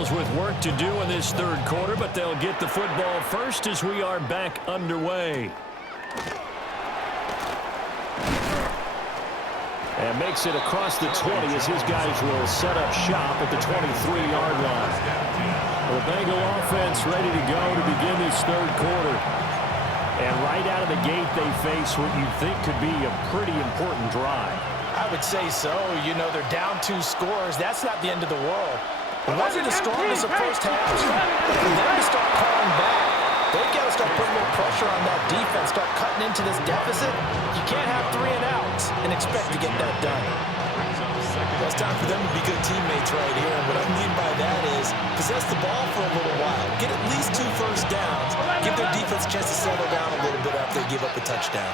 Bengals with work to do in this third quarter, but they'll get the football first as we are back underway. And makes it across the 20 as his guys will set up shop at the 23-yard line. The Bengal offense ready to go to begin this third quarter. And right out of the gate, they face what you think could be a pretty important drive. I would say so. You know, they're down 2 scores. That's not the end of the world. It wasn't as strong as the first half. But for them to start calling back, they've got to start putting more pressure on that defense, start cutting into this deficit. You can't have 3 and outs and expect to get that done. Well, it's time for them to be good teammates right here. And what I mean by that is possess the ball for a little while. Get at least 2 first downs. Give their defense a chance to settle down a little bit after they give up a touchdown.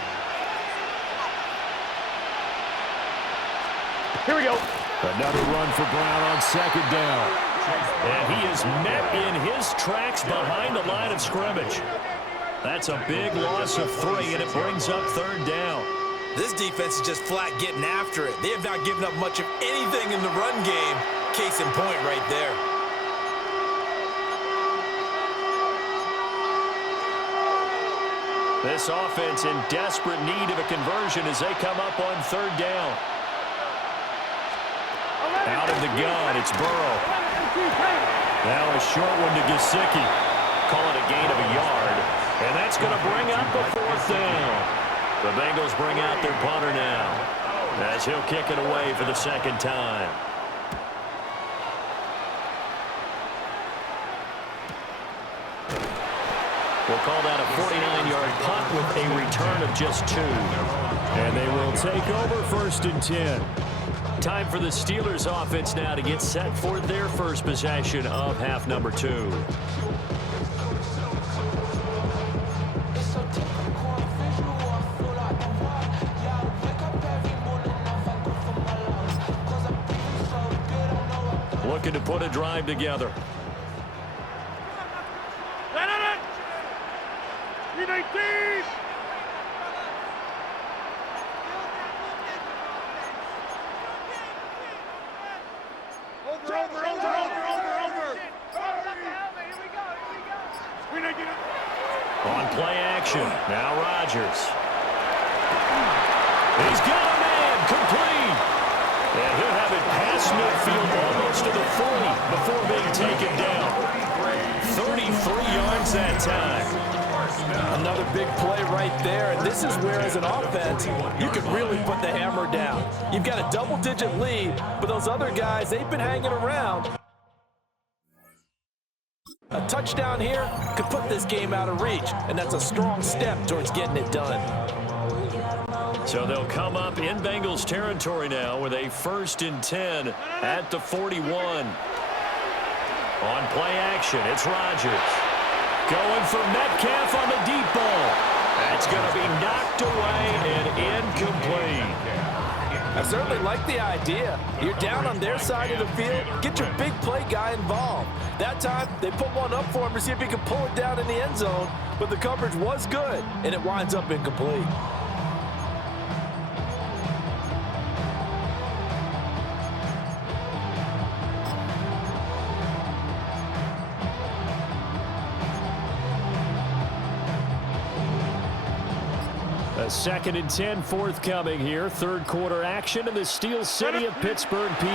Here we go. Another run for Brown on second down. And he is met in his tracks behind the line of scrimmage. That's a big loss of 3, and it brings up third down. This defense is just flat getting after it. They have not given up much of anything in the run game. Case in point right there. This offense in desperate need of a conversion as they come up on third down. Out of the gun, it's Burrow. Now a short one to Gesicki. Call it a gain of a yard. And that's going to bring up a fourth down. The Bengals bring out their punter now as he'll kick it away for the second time. We'll call that a 49-yard punt with a return of just 2. And they will take over first and 10. Time for the Steelers offense now to get set for their first possession of half number 2. Looking to put a drive together. On play action, now Rodgers. He's got a man, complete. And he'll have it past midfield almost to the 40 before being taken down. 33 yards that time. Another big play right there, and this is where, as an offense, you can really put the hammer down. You've got a double-digit lead, but those other guys, they've been hanging around. A touchdown here could put this game out of reach, and that's a strong step towards getting it done. So they'll come up in Bengals territory now with a first and 10 at the 41. On play action, it's Rodgers. Going for Metcalf on the deep ball. That's going to be knocked away and incomplete. I certainly like the idea. You're down on their side of the field. Get your big play guy involved. That time, they put one up for him to see if he could pull it down in the end zone. But the coverage was good, and it winds up incomplete. A second and 10 forthcoming here. Third quarter action in the Steel City of Pittsburgh, PA.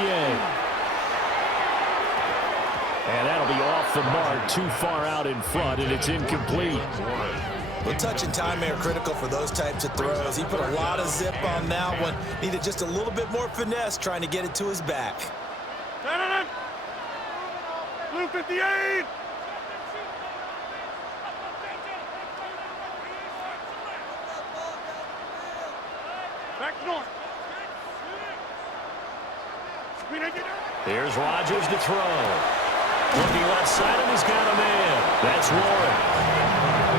And that'll be off the mark, too far out in front, and it's incomplete. Well, touch and time are critical for those types of throws. He put a lot of zip on that one. Needed just a little bit more finesse trying to get it to his back. Blue 58! Back north. Here's Rodgers to throw. Looking left side, and he's got a man. That's Warren.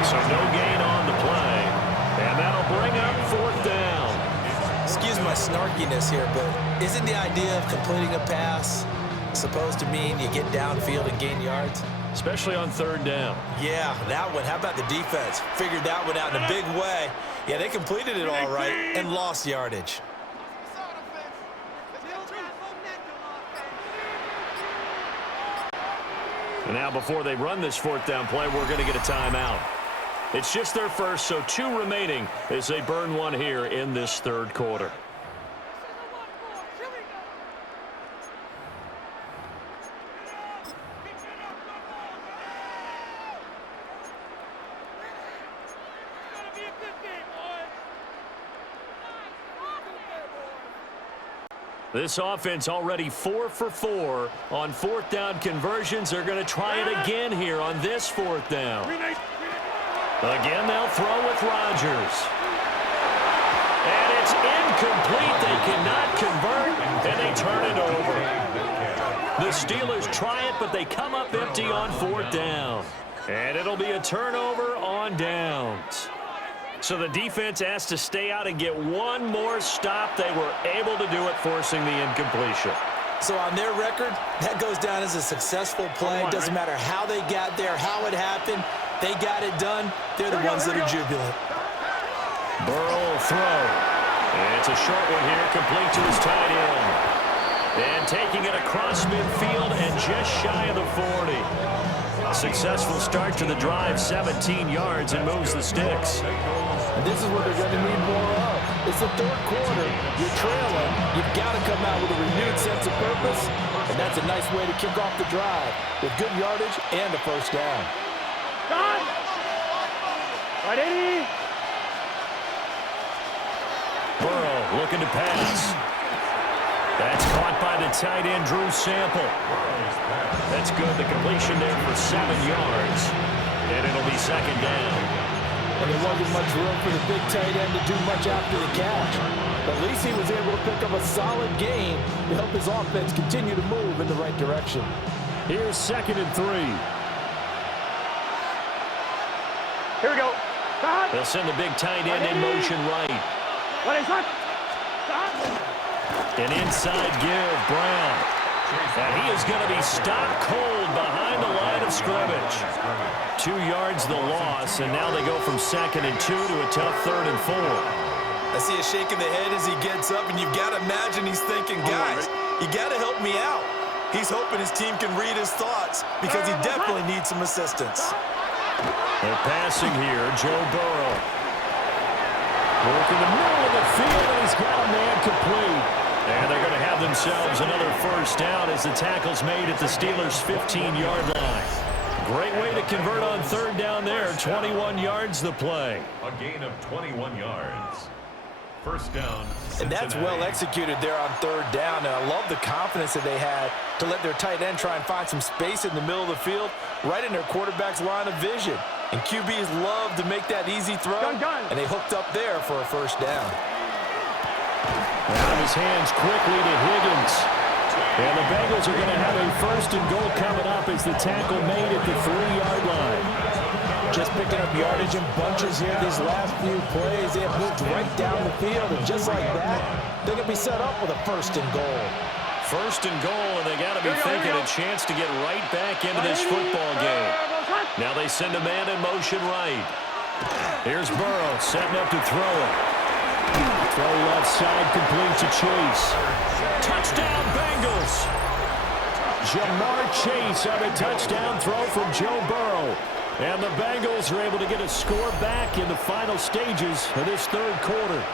So no gain on the play. And that'll bring up fourth down. Excuse my snarkiness here, but isn't the idea of completing a pass supposed to mean you get downfield and gain yards? Especially on third down. Yeah, that one. How about the defense? Figured that one out in a big way. Yeah, they completed it all right and lost yardage. And now before they run this fourth down play, we're going to get a timeout. It's just their first, so 2 remaining as they burn one here in this third quarter. This offense already 4 for 4 on fourth down conversions. They're going to try it again here on this fourth down. Again, they'll throw with Rodgers. And it's incomplete. They cannot convert, and they turn it over. The Steelers try it, but they come up empty on fourth down. And it'll be a turnover on downs. So the defense has to stay out and get one more stop. They were able to do it, forcing the incompletion. So on their record, that goes down as a successful play. It doesn't matter how they got there, how it happened. They got it done. They're the ones that are jubilant. Burrow will throw. And it's a short one here, complete to his tight end. And taking it across midfield and just shy of the 40. Successful start to the drive, 17 yards, and moves the sticks. And this is what they're going to need more of. It's the third quarter. You're trailing. You've got to come out with a renewed sense of purpose, and that's a nice way to kick off the drive with good yardage and a first down. Done. Ready? Burrow looking to pass. That's caught by the tight end, Drew Sample. That's good. The completion there for 7 yards. And it'll be second down. And there wasn't much room for the big tight end to do much after the catch. But at least he was able to pick up a solid gain to help his offense continue to move in the right direction. Here's 2nd and 3. Here we go. Stop. They'll send the big tight end in motion right. What is that? Stop. An inside give, Brown. And he is going to be stopped cold behind the line of scrimmage. 2 yards the loss, and now they go from 2nd and 2 to a tough 3rd and 4. I see a shake of the head as he gets up, and you've got to imagine he's thinking, guys, you got to help me out. He's hoping his team can read his thoughts because he definitely needs some assistance. They're passing here, Joe Burrow. Working the middle of the field, and he's got a man complete. And they're going to have themselves another first down as the tackle's made at the Steelers' 15-yard line. Great way to convert on 3rd down there. 21 yards the play. A gain of 21 yards. First down. And that's well executed there on 3rd down. And I love the confidence that they had to let their tight end try and find some space in the middle of the field, right in their quarterback's line of vision. And QBs love to make that easy throw, and they hooked up there for a first down. Out of his hands quickly to Higgins. And the Bengals are going to have a 1st and goal coming up as the tackle made at the 3-yard line. Just picking up yardage in bunches here these last few plays. They have moved right down the field, and just like that, they're going to be set up with a 1st and goal. 1st and goal, and they got to be thinking a chance to get right back into this football game. Now they send a man in motion right. Here's Burrow setting up to throw it. Throw left side, complete to Chase. Touchdown, Bengals! Jamar Chase on a touchdown throw from Joe Burrow. And the Bengals are able to get a score back in the final stages of this 3rd quarter.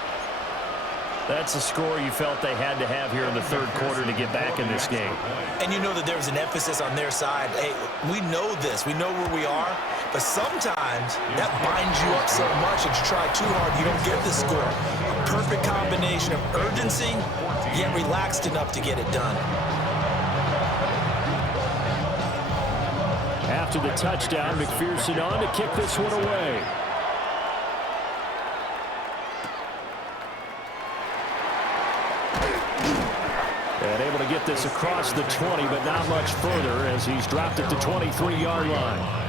That's a score you felt they had to have here in the 3rd quarter to get back in this game. And you know that there was an emphasis on their side. Hey, we know this. We know where we are. But sometimes that binds you up so much that you try too hard, you don't get the score. A perfect combination of urgency, yet relaxed enough to get it done. After the touchdown, McPherson on to kick this one away. And able to get this across the 20, but not much further as he's dropped it to 23-yard line.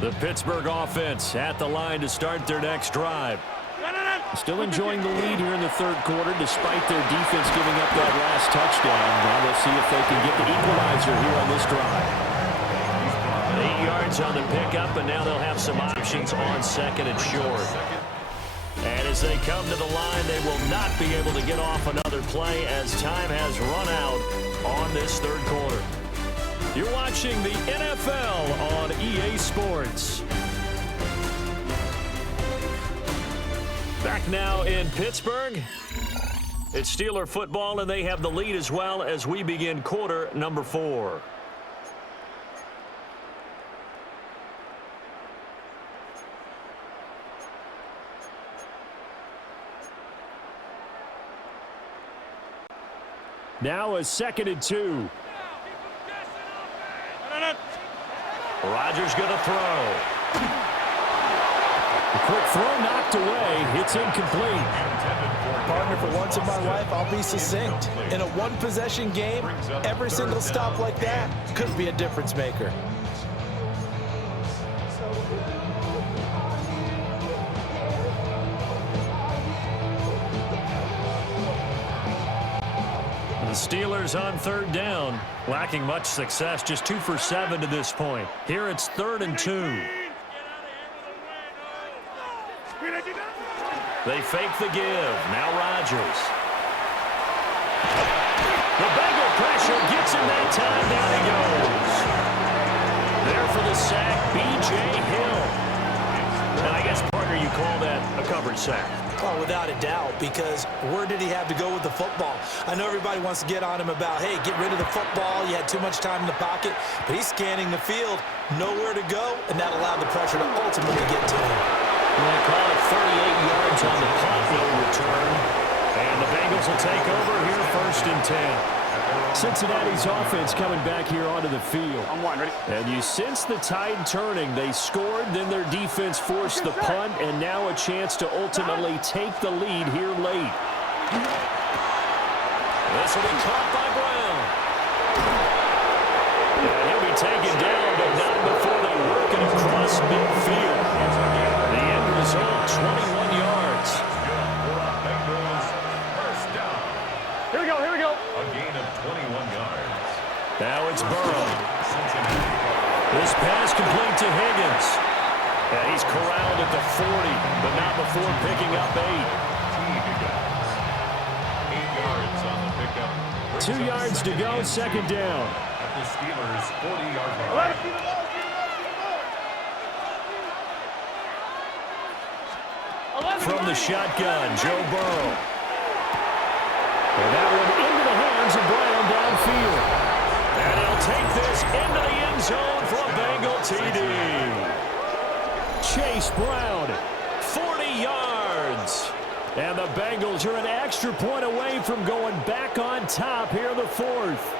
The Pittsburgh offense at the line to start their next drive. Still enjoying the lead here in the 3rd quarter despite their defense giving up that last touchdown. Now we'll see if they can get the equalizer here on this drive. 8 yards on the pickup, and now they'll have some options on 2nd and short. And as they come to the line, they will not be able to get off another play as time has run out on this third quarter. You're watching the NFL on EA Sports. Back now in Pittsburgh. It's Steeler football, and they have the lead as well as we begin quarter number 4. Now a 2nd and 2. Rodgers going to throw. The quick throw knocked away. It's incomplete. Partner, for once in my life, I'll be succinct. In a one-possession game, every single stop like that could be a difference maker. The Steelers on 3rd down, lacking much success, just 2 for 7 to this point. Here it's 3rd and 2. They fake the give. Now Rodgers. The Bengal pressure gets him that time. Down he goes. There for the sack, B.J. Hill. And I guess, partner, you call that a coverage sack. Oh, without a doubt, because where did he have to go with the football? I know everybody wants to get on him about, hey, get rid of the football. You had too much time in the pocket. But he's scanning the field, nowhere to go, and that allowed the pressure to ultimately get to him. They call it 38 yards on the punt, no return. And the Bengals will take over here 1st and 10. Cincinnati's offense coming back here onto the field. I'm one, ready? And you sense the tide turning. They scored, then their defense forced the punt, and now a chance to ultimately take the lead here late. This will be caught by Brown. And he'll be taken down, but not before they work it across midfield. The end result, 21 yards. Here we go, here we go. A gain of 21 yards. Now it's Burrow. This pass complete to Higgins. And he's corralled at the 40, but not before picking up 8. 8 yards on the pickup. 2 yards to go, 2nd down. At the Steelers' 40-yard line. From the shotgun, Joe Burrow. And that one into the hands of Brown downfield. And he'll take this into the end zone for a Bengal TD. Chase Brown, 40 yards. And the Bengals are an extra point away from going back on top here in the 4th.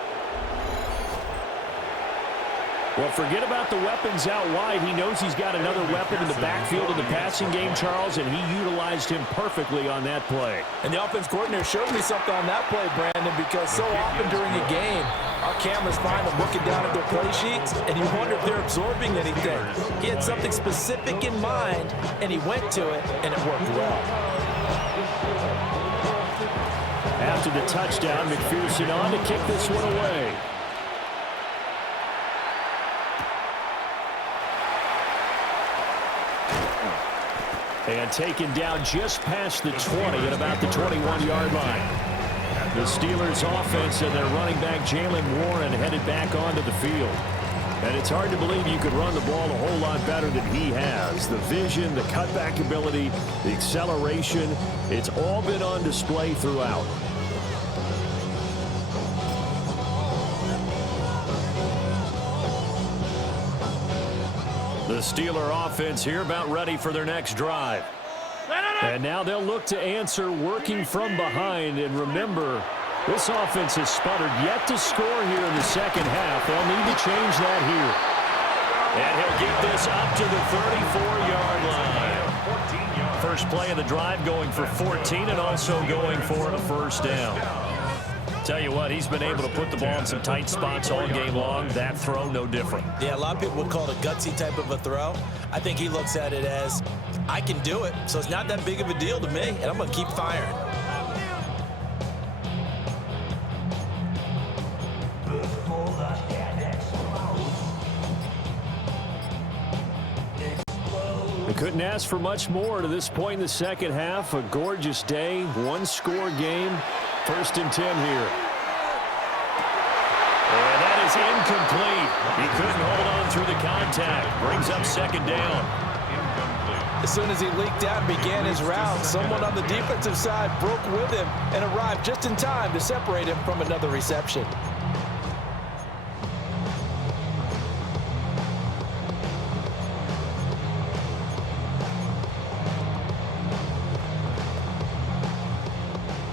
Well, forget about the weapons out wide. He knows he's got another weapon in the backfield in the passing game, Charles, and he utilized him perfectly on that play. And the offense coordinator showed me something on that play, Brandon, because so often during a game, our cameras find them looking down at their play sheets, and you wonder if they're absorbing anything. He had something specific in mind, and he went to it, and it worked well. After the touchdown, McPherson on to kick this one away. And taken down just past the 20 at about the 21-yard line. The Steelers offense and their running back Jalen Warren headed back onto the field. And it's hard to believe you could run the ball a whole lot better than he has. The vision, the cutback ability, the acceleration, it's all been on display throughout. The Steeler offense here about ready for their next drive. And now they'll look to answer working from behind. And remember, this offense has sputtered yet to score here in the second half. They'll need to change that here. And he'll get this up to the 34-yard line. First play of the drive going for 14 and also going for a 1st down. Tell you what, he's been able to put the ball in some tight spots all game long. That throw, no different. Yeah, a lot of people would call it a gutsy type of a throw. I think he looks at it as, I can do it, so it's not that big of a deal to me, and I'm going to keep firing. They couldn't ask for much more to this point in the second half. A gorgeous day, one-score game. 1st and 10 here. is incomplete. He couldn't hold on through the contact. Brings up second down. As soon as he leaked out and began his route, someone on the defensive side broke with him and arrived just in time to separate him from another reception.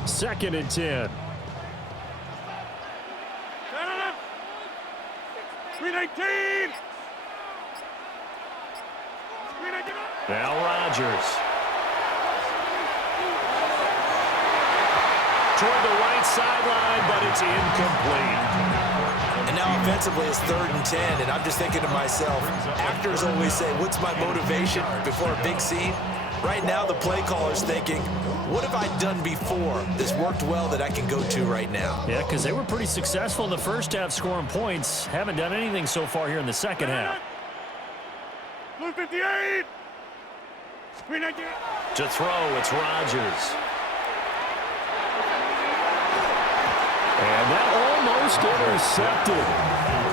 Second and 10. 319. Now Rodgers. Toward the right sideline, but it's incomplete. And now offensively it's 3rd and 10, and I'm just thinking to myself, actors always say, what's my motivation before a big scene? Right now the play caller's thinking, what have I done before that's worked well that I can go to right now? Yeah, because they were pretty successful in the first half scoring points. Haven't done anything so far here in the second half. Blue 58. 319. To throw, it's Rodgers. And that almost intercepted.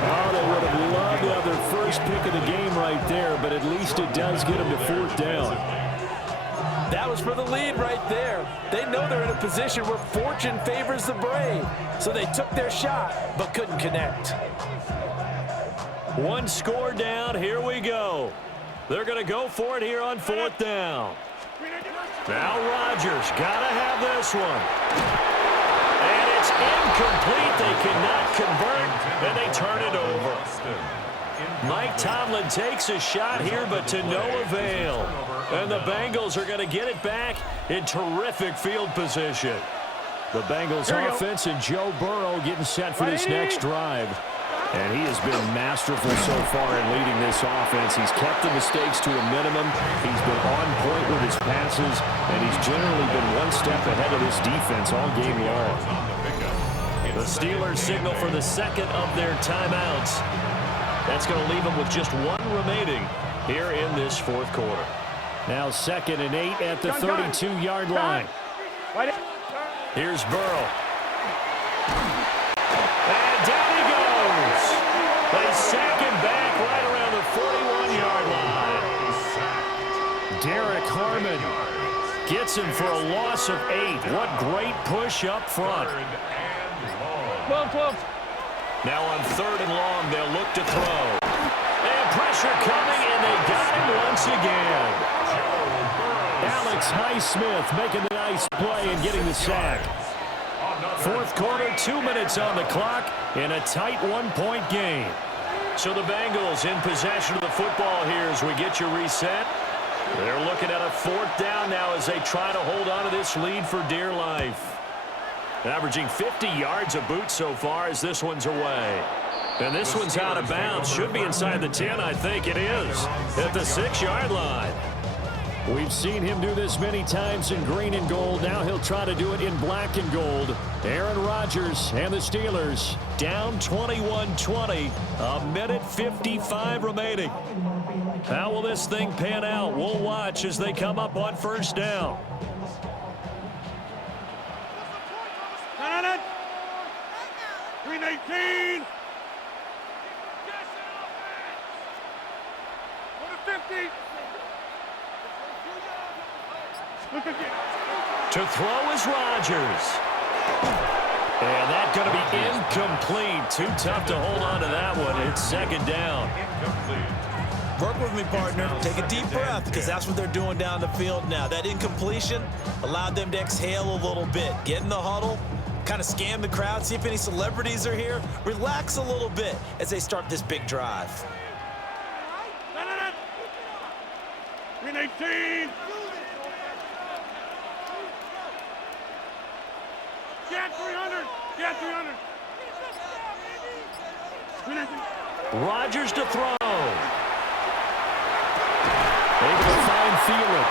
Oh, they would have loved to have their first pick of the game right there, but at least it does get them to 4th down. That was for the lead right there. They know they're in a position where fortune favors the brave. So they took their shot, but couldn't connect. One score down, here we go. They're going to go for it here on 4th down. Now Rodgers, gotta have this one. And it's incomplete. They cannot convert, and they turn it over. Mike Tomlin takes a shot here, but to no avail. And the Bengals are going to get it back in terrific field position. The Bengals offense and Joe Burrow getting set for this next drive. And he has been masterful so far in leading this offense. He's kept the mistakes to a minimum. He's been on point with his passes, and he's generally been one step ahead of this defense all game long. The Steelers signal for the second of their timeouts. That's going to leave them with just one remaining here in this 4th quarter. Now 2nd and 8 at the 32-yard line. Here's Burrow. And down he goes. They sack him back right around the 41-yard line. Derek Harmon gets him for a loss of 8. What great push up front. 12. Now on 3rd and long, they'll look to throw. And pressure coming, and they got him once again. Alex Highsmith making the nice play and getting the sack. 4th quarter, 2 minutes on the clock in a tight 1-point game. So the Bengals in possession of the football here as we get you reset. They're looking at a 4th down now as they try to hold on to this lead for dear life. Averaging 50 yards a boot so far as this one's away. And this one's out of bounds. Should be inside the 10, I think it is. At the 6-yard line. We've seen him do this many times in green and gold. Now he'll try to do it in black and gold. Aaron Rodgers and the Steelers down 21-20. A minute 55 remaining. How will this thing pan out? We'll watch as they come up on 1st down. 319. 50. To throw is Rodgers. And that's going to be incomplete. Too tough to hold on to that one. It's 2nd down. Work with me, partner. Take a deep breath, because that's what they're doing down the field now. That incompletion allowed them to exhale a little bit. Get in the huddle, kind of scan the crowd, see if any celebrities are here. Relax a little bit as they start this big drive. 319. Get 300. Get 300. 319. Rodgers to throw. Able to find Thielen.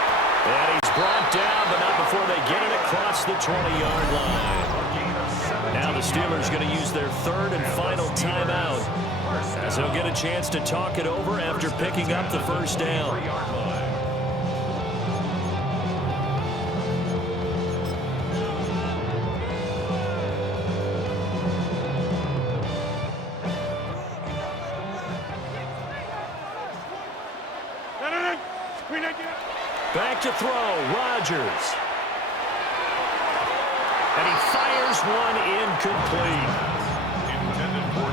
And he's brought down, but not before they get it across the 20-yard line. Now the Steelers going to use their 3rd and final timeout as they'll get a chance to talk it over after picking up the 1st down. Back to throw, Rodgers. And he fires one incomplete.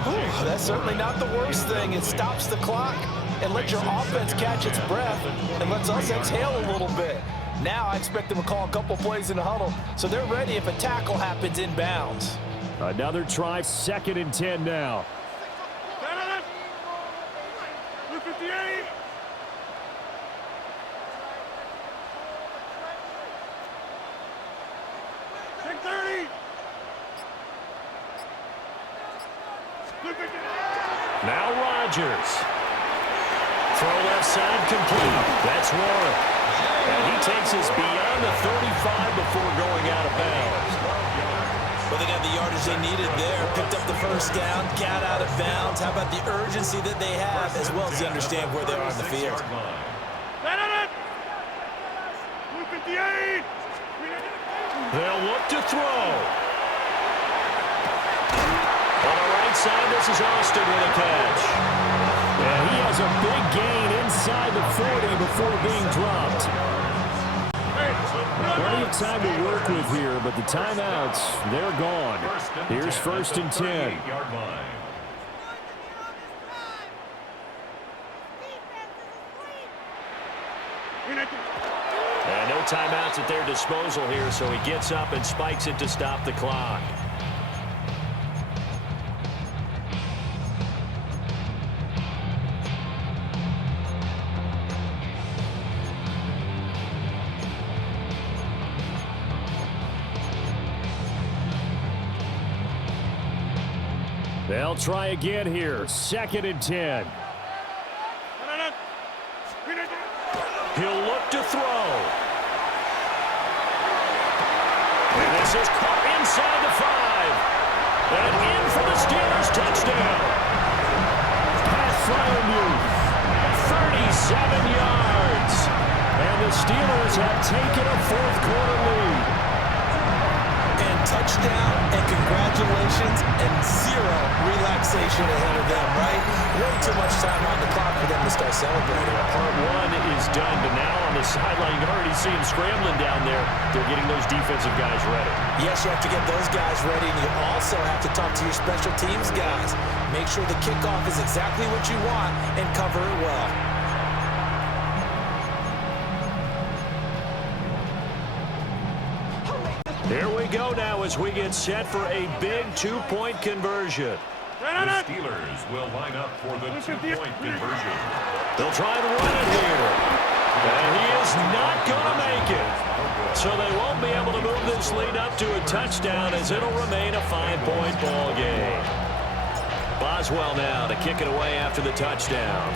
Ooh, that's certainly not the worst thing. It stops the clock and lets your offense catch its breath and lets us exhale a little bit. Now I expect them to call a couple plays in the huddle, so they're ready if a tackle happens inbounds. Another try, 2nd and 10 now. 58. Take 30. Now Rodgers. Throw left side complete. That's Warren. And he takes us beyond the 35 before going out of bounds. Well, they got the yardage they needed there. Picked up the first down, got out of bounds. How about the urgency that they have, as well as they understand where they are on the field? Blue 58. They'll look to throw. On the right side, this is Austin with a catch. And he has a big gain inside the 40 before being dropped. Plenty of time to work with here, but the timeouts, they're gone. Here's 1st and 10. And no timeouts at their disposal here, so he gets up and spikes it to stop the clock. They'll try again here. 2nd and 10. He'll look to throw. And this is caught inside the 5. And in for the Steelers touchdown. Pathfinder, 37 yards. And the Steelers have taken a 4th quarter lead. And touchdown and congratulations and zero relaxation ahead of them, right? Way too much time on the clock for them to start celebrating. Part 1 is done, but now on the sideline, you can already see them scrambling down there. They're getting those defensive guys ready. Yes, you have to get those guys ready, and you also have to talk to your special teams guys. Make sure the kickoff is exactly what you want and cover it well. Here we go now as we get set for a big 2-point conversion. The Steelers will line up for the 2-point conversion. They'll try and run it here. And he is not going to make it. So they won't be able to move this lead up to a touchdown as it'll remain a 5-point ball game. Boswell now to kick it away after the touchdown.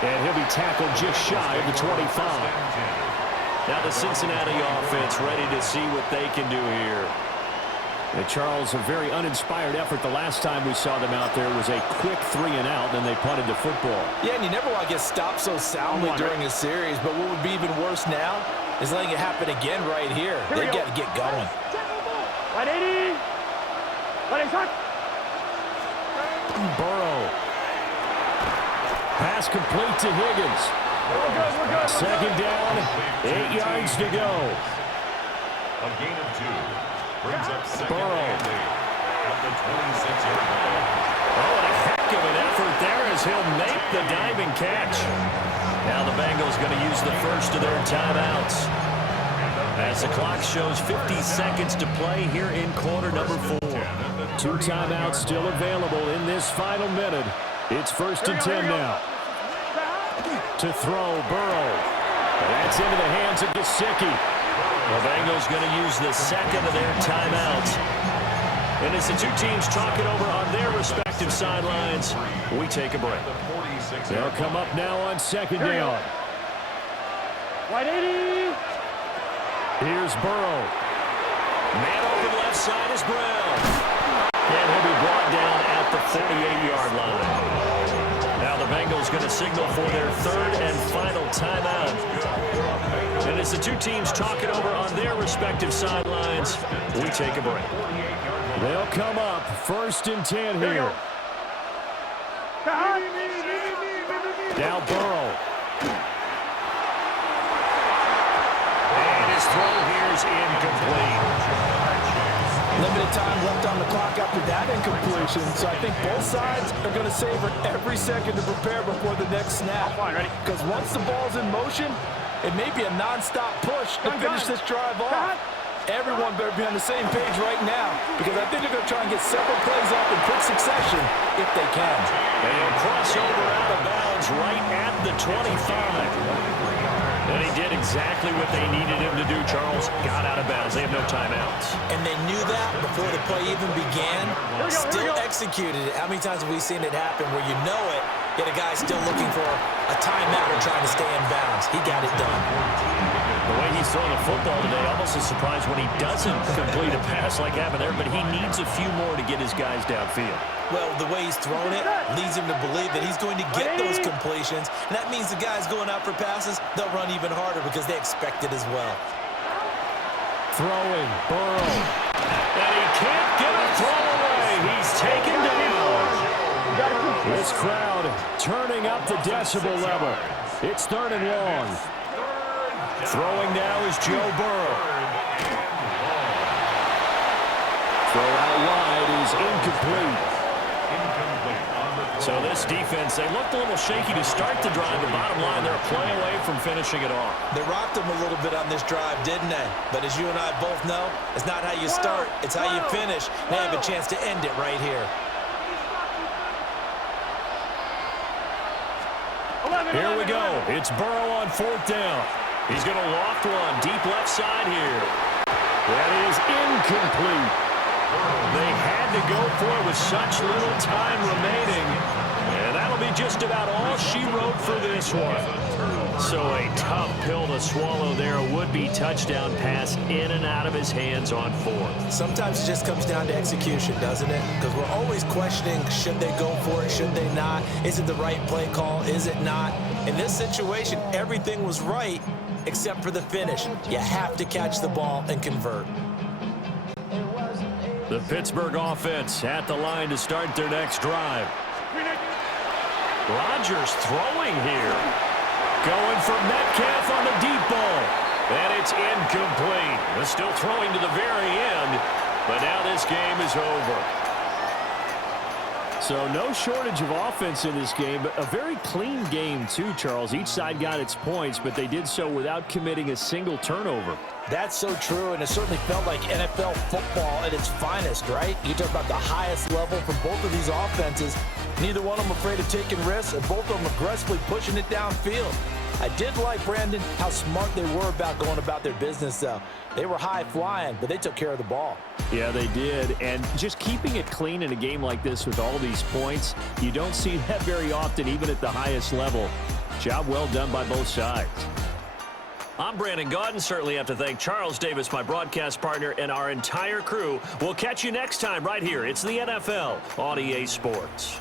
And he'll be tackled just shy of the 25. Now the Cincinnati offense ready to see what they can do here. And Charles, a very uninspired effort. The last time we saw them out there was a quick 3 and out, then they punted the football. Yeah, and you never want to get stopped so soundly during a series, but what would be even worse now is letting it happen again right here. They've got to get going. 180. Burrow. Pass complete to Higgins. We're good. 2nd down, 8 yards to go. A gain of 2 brings up 2nd Burrow. and 8 at the 26-yard line. Oh, and a heck of an effort there as he'll make the diving catch. Now the Bengals going to use the first of their timeouts. As the clock shows 50 seconds to play here in quarter number 4. 2 timeouts still available in this final minute. It's 1st and 10 now. To throw, Burrow. That's into the hands of Gesicki. The Bengals going to use the 2nd of their timeouts. And as the 2 teams talk it over on their respective sidelines, we take a break. They'll come up now on 2nd down. 180. Here's Burrow. Man over the left side is Brown. And he'll be brought down at the 48-yard line. Now the Bengals going to signal for their 3rd and final timeout. And as the 2 teams talk it over on their respective sidelines, we take a break. They'll come up 1st and 10 here. Now Burrow. And his throw here is incomplete. Limited time left on the clock after that incompletion, so I think both sides are going to savor every second to prepare before the next snap. Because once the ball's in motion, it may be a non-stop push to finish this drive off. Everyone better be on the same page right now, because I think they're going to try and get several plays off in quick succession if they can. They'll cross over out of bounds right at the 25. And he did exactly what they needed him to do, Charles. Got out of bounds. They have no timeouts. And they knew that before the play even began. Still executed it. How many times have we seen it happen where you know it, yet a guy's still looking for a timeout or trying to stay in bounds? He got it done. The way he's throwing the football today, almost a surprise when he doesn't complete a pass like happened there, but he needs a few more to get his guys downfield. Well, the way he's thrown it leads him to believe that he's going to get those completions, and that means the guys going out for passes, they'll run even harder because they expect it as well. Throwing, Burrow. And he can't get a throw away. He's taken down. This crowd turning up the decibel level. It's 3rd and long. Throwing now is Joe Burrow. Throw out wide is incomplete. So this defense, they looked a little shaky to start the drive, but bottom line, they're a play away from finishing it off. They rocked him a little bit on this drive, didn't they? But as you and I both know, it's not how you start, it's how you finish. They have a chance to end it right here. Here we go. It's Burrow on 4th down. He's going to loft one deep left side here. That is incomplete. They had to go for it with such little time remaining. And that'll be just about all she wrote for this one. So a tough pill to swallow there. A would-be touchdown pass in and out of his hands on 4th. Sometimes it just comes down to execution, doesn't it? Because we're always questioning, should they go for it, should they not? Is it the right play call, is it not? In this situation, everything was right except for the finish. You have to catch the ball and convert. The Pittsburgh offense at the line to start their next drive. Rodgers throwing here. Going for Metcalf on the deep ball. And it's incomplete. They're still throwing to the very end. But now this game is over. So no shortage of offense in this game, but a very clean game too, Charles. Each side got its points, but they did so without committing a single turnover. That's so true, and it certainly felt like NFL football at its finest, right? You talk about the highest level for both of these offenses. Neither one of them afraid of taking risks, and both of them aggressively pushing it downfield. I did like, Brandon, how smart they were about going about their business, though. They were high-flying, but they took care of the ball. Yeah, they did, and just keeping it clean in a game like this with all these points, you don't see that very often, even at the highest level. Job well done by both sides. I'm Brandon Gaudin. Certainly have to thank Charles Davis, my broadcast partner, and our entire crew. We'll catch you next time right here. It's the NFL on EA Sports.